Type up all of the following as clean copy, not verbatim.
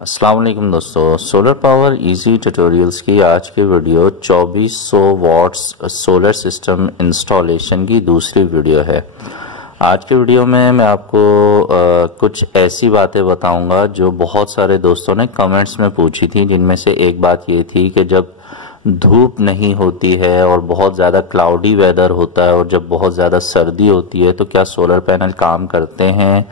अस्सलाम वालेकुम दोस्तों, सोलर पावर इजी ट्यूटोरियल्स की आज की video 2400 watts solar system installation की दूसरी वीडियो है। आज की वीडियो में मैं आपको कुछ ऐसी बातें बताऊंगा जो बहुत सारे दोस्तों ने कमेंट्स में पूछी थी, जिनमें से एक बात ये थी कि जब धूप नहीं होती है और बहुत ज़्यादा क्लाउडी वेदर होता है और जब बहुत ज़्यादा सर्दी होती है तो क्या सोलर पैनल काम करते हैं।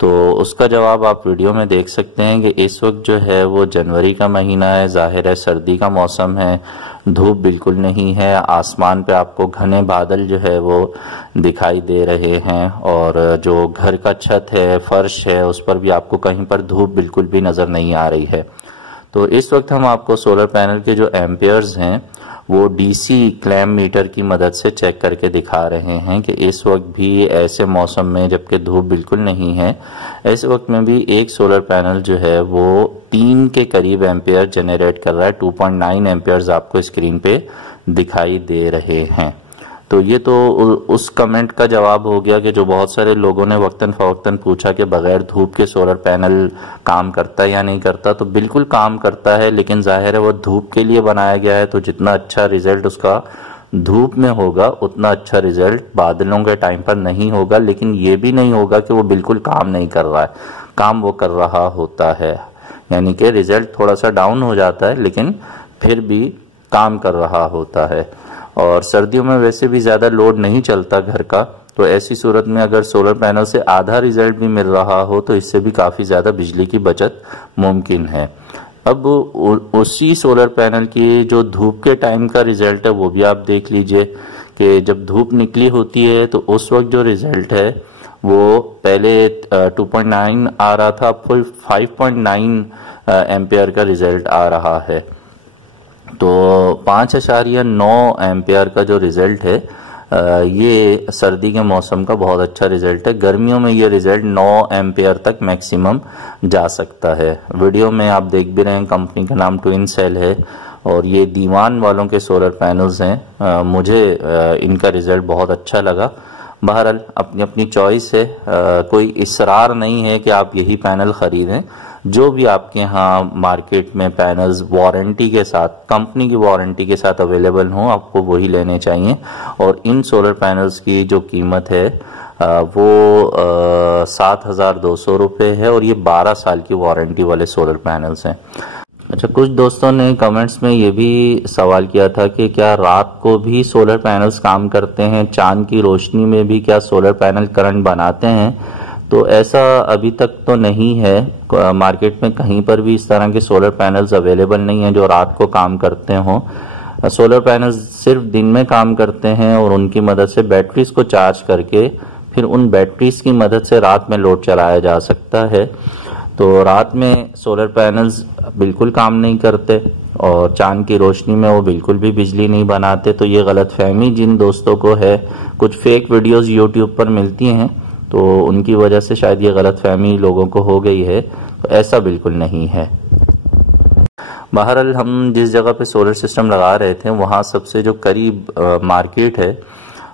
तो उसका जवाब आप वीडियो में देख सकते हैं कि इस वक्त जो है वो जनवरी का महीना है, जाहिर है सर्दी का मौसम है, धूप बिल्कुल नहीं है, आसमान पे आपको घने बादल जो है वो दिखाई दे रहे हैं और जो घर का छत है, फर्श है, उस पर भी आपको कहीं पर धूप बिल्कुल भी नज़र नहीं आ रही है। तो इस वक्त हम आपको सोलर पैनल के जो एम्पियर्स हैं वो डीसी क्लैम मीटर की मदद से चेक करके दिखा रहे हैं कि इस वक्त भी ऐसे मौसम में जबकि धूप बिल्कुल नहीं है, ऐसे वक्त में भी एक सोलर पैनल जो है वो 3 के करीब एम्पियर जनरेट कर रहा है। 2.9 एम्पियर्स आपको स्क्रीन पे दिखाई दे रहे हैं। तो ये तो उस कमेंट का जवाब हो गया कि जो बहुत सारे लोगों ने वक्तन फवक्तन पूछा कि बगैर धूप के सोलर पैनल काम करता है या नहीं करता। तो बिल्कुल काम करता है, लेकिन जाहिर है वो धूप के लिए बनाया गया है, तो जितना अच्छा रिजल्ट उसका धूप में होगा उतना अच्छा रिजल्ट बादलों के टाइम पर नहीं होगा। लेकिन ये भी नहीं होगा कि वो बिल्कुल काम नहीं कर रहा है, काम वो कर रहा होता है, यानी कि रिजल्ट थोड़ा सा डाउन हो जाता है लेकिन फिर भी काम कर रहा होता है। और सर्दियों में वैसे भी ज़्यादा लोड नहीं चलता घर का, तो ऐसी सूरत में अगर सोलर पैनल से आधा रिजल्ट भी मिल रहा हो तो इससे भी काफ़ी ज़्यादा बिजली की बचत मुमकिन है। अब उसी सोलर पैनल की जो धूप के टाइम का रिजल्ट है वो भी आप देख लीजिए कि जब धूप निकली होती है तो उस वक्त जो रिजल्ट है वो पहले 2.9 आ रहा था, फुल 5.9 एम्पियर का रिजल्ट आ रहा है। तो 5.9 एम्पियर का जो रिजल्ट है ये सर्दी के मौसम का बहुत अच्छा रिजल्ट है। गर्मियों में ये रिजल्ट 9 एम्पियर तक मैक्सिमम जा सकता है। वीडियो में आप देख भी रहे हैं, कंपनी का नाम ट्विन सेल है और ये दीवान वालों के सोलर पैनल्स हैं। मुझे इनका रिजल्ट बहुत अच्छा लगा। बहरहाल अपनी अपनी चॉइस है, कोई इसरार नहीं है कि आप यही पैनल खरीदें। जो भी आपके यहाँ मार्केट में पैनल्स वारंटी के साथ, कंपनी की वारंटी के साथ अवेलेबल हों, आपको वही लेने चाहिए। और इन सोलर पैनल्स की जो कीमत है वो 7,200 रुपये है और ये 12 साल की वारंटी वाले सोलर पैनल्स हैं। अच्छा, कुछ दोस्तों ने कमेंट्स में ये भी सवाल किया था कि क्या रात को भी सोलर पैनल्स काम करते हैं, चांद की रोशनी में भी क्या सोलर पैनल करंट बनाते हैं। तो ऐसा अभी तक तो नहीं है, मार्केट में कहीं पर भी इस तरह के सोलर पैनल्स अवेलेबल नहीं हैं जो रात को काम करते हों। सोलर पैनल्स सिर्फ दिन में काम करते हैं और उनकी मदद से बैटरीज को चार्ज करके फिर उन बैटरीज की मदद से रात में लोड चलाया जा सकता है। तो रात में सोलर पैनल्स बिल्कुल काम नहीं करते और चांद की रोशनी में वो बिल्कुल भी बिजली नहीं बनाते। तो ये गलतफहमी जिन दोस्तों को है, कुछ फेक वीडियोस यूट्यूब पर मिलती हैं तो उनकी वजह से शायद ये गलतफहमी लोगों को हो गई है, तो ऐसा बिल्कुल नहीं है। बहरहाल हम जिस जगह पे सोलर सिस्टम लगा रहे थे वहाँ सबसे जो करीब मार्केट है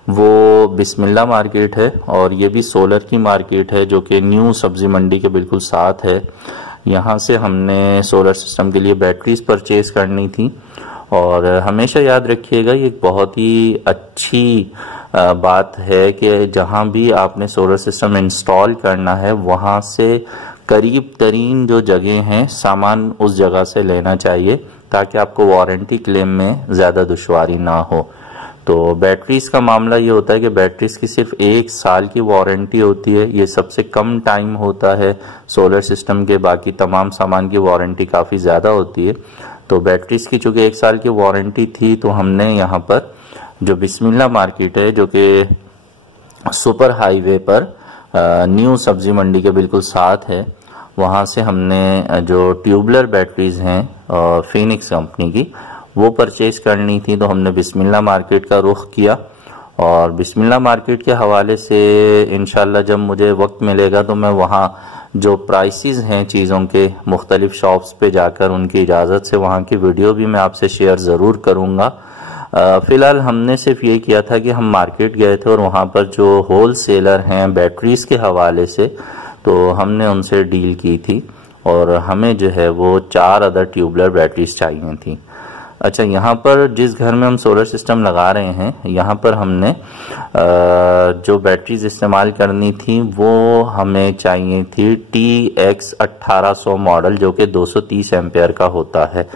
वो बिस्मिल्लाह मार्केट है और ये भी सोलर की मार्केट है जो कि न्यू सब्जी मंडी के बिल्कुल साथ है। यहाँ से हमने सोलर सिस्टम के लिए बैटरीज परचेज करनी थी और हमेशा याद रखिएगा ये बहुत ही अच्छी बात है कि जहाँ भी आपने सोलर सिस्टम इंस्टॉल करना है वहाँ से करीब तरीन जो जगह हैं सामान उस जगह से लेना चाहिए ताकि आपको वारंटी क्लेम में ज़्यादा दुश्वारी ना हो। तो बैटरीज का मामला ये होता है कि बैटरीज की सिर्फ 1 साल की वारंटी होती है, ये सबसे कम टाइम होता है सोलर सिस्टम के, बाकी तमाम सामान की वारंटी काफ़ी ज़्यादा होती है। तो बैटरीज की चूँकि 1 साल की वारंटी थी तो हमने यहाँ पर जो बिस्मिल्लाह मार्केट है जो कि सुपर हाईवे पर न्यू सब्जी मंडी के बिल्कुल साथ है, वहाँ से हमने जो ट्यूबलर बैटरीज हैं फिनिक्स कंपनी की वो परचेज करनी थी। तो हमने बिस्मिल्लाह मार्केट का रुख किया और बिस्मिल्लाह मार्केट के हवाले से इंशाल्लाह जब मुझे वक्त मिलेगा तो मैं वहाँ जो प्राइसेस हैं चीज़ों के मुख्तलिफ शॉप्स पे जाकर उनकी इजाज़त से वहाँ की वीडियो भी मैं आपसे शेयर ज़रूर करूँगा। फ़िलहाल हमने सिर्फ ये किया था कि हम मार्केट गए थे और वहाँ पर जो होल सेलर हैं बैटरीज़ के हवाले से तो हमने उनसे डील की थी और हमें जो है वो 4 अदर ट्यूबलर बैटरीज चाहिए थी। अच्छा, यहाँ पर जिस घर में हम सोलर सिस्टम लगा रहे हैं, यहाँ पर हमने जो बैटरीज इस्तेमाल करनी थी वो हमें चाहिए थी TX 1800 मॉडल, जो कि 230 एम्पेयर का होता है।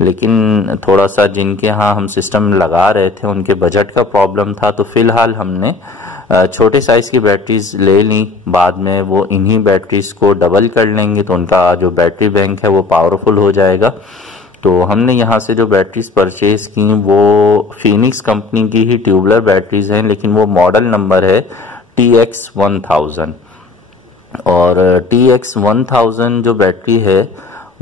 लेकिन थोड़ा सा जिनके यहाँ हम सिस्टम लगा रहे थे उनके बजट का प्रॉब्लम था, तो फिलहाल हमने छोटे साइज़ की बैटरीज ले ली। बाद में वो इन्हीं बैटरीज को डबल कर लेंगे तो उनका जो बैटरी बैंक है वो पावरफुल हो जाएगा। तो हमने यहाँ से जो बैटरीज परचेज की वो फिनिक्स कंपनी की ही ट्यूबलर बैटरीज हैं, लेकिन वो मॉडल नंबर है TX 1000। और TX 1000 जो बैटरी है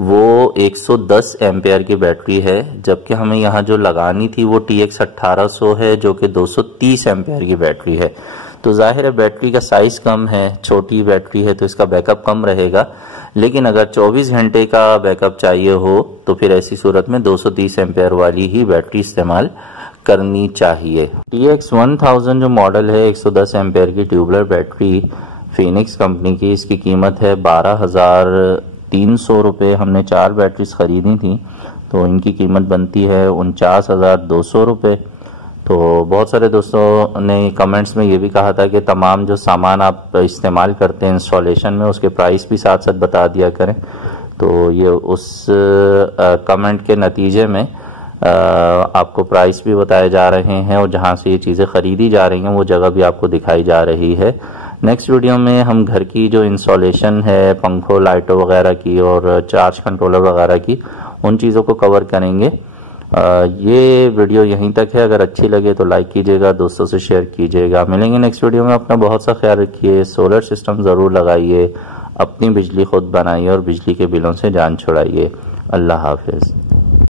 वो 110 एम्पेयर की बैटरी है, जबकि हमें यहाँ जो लगानी थी वो TX 1800 है, जो कि 230 एम्पेयर की बैटरी है। तो जाहिर है बैटरी का साइज़ कम है, छोटी बैटरी है, तो इसका बैकअप कम रहेगा। लेकिन अगर 24 घंटे का बैकअप चाहिए हो तो फिर ऐसी सूरत में 230 एम्पेयर वाली ही बैटरी इस्तेमाल करनी चाहिए। TX 1000 जो मॉडल है 110 एम्पेयर की ट्यूबलर बैटरी फिनिक्स कंपनी की, इसकी कीमत है 12,300 रुपये। हमने 4 बैटरीज ख़रीदी थी तो इनकी कीमत बनती है 49,200 रुपये। तो बहुत सारे दोस्तों ने कमेंट्स में ये भी कहा था कि तमाम जो सामान आप इस्तेमाल करते हैं इंस्टॉलेशन में उसके प्राइस भी साथ साथ बता दिया करें। तो ये उस कमेंट के नतीजे में आपको प्राइस भी बताए जा रहे हैं और जहां से ये चीज़ें ख़रीदी जा रही हैं वो जगह भी आपको दिखाई जा रही है। नेक्स्ट वीडियो में हम घर की जो इंस्टॉलेशन है पंखों लाइटों वगैरह की और चार्ज कंट्रोलर वगैरह की, उन चीज़ों को कवर करेंगे। ये वीडियो यहीं तक है। अगर अच्छी लगे तो लाइक कीजिएगा, दोस्तों से शेयर कीजिएगा। मिलेंगे नेक्स्ट वीडियो में। अपना बहुत सा ख्याल रखिए। सोलर सिस्टम ज़रूर लगाइए, अपनी बिजली खुद बनाइए और बिजली के बिलों से जान छुड़ाइए। अल्लाह हाफिज़।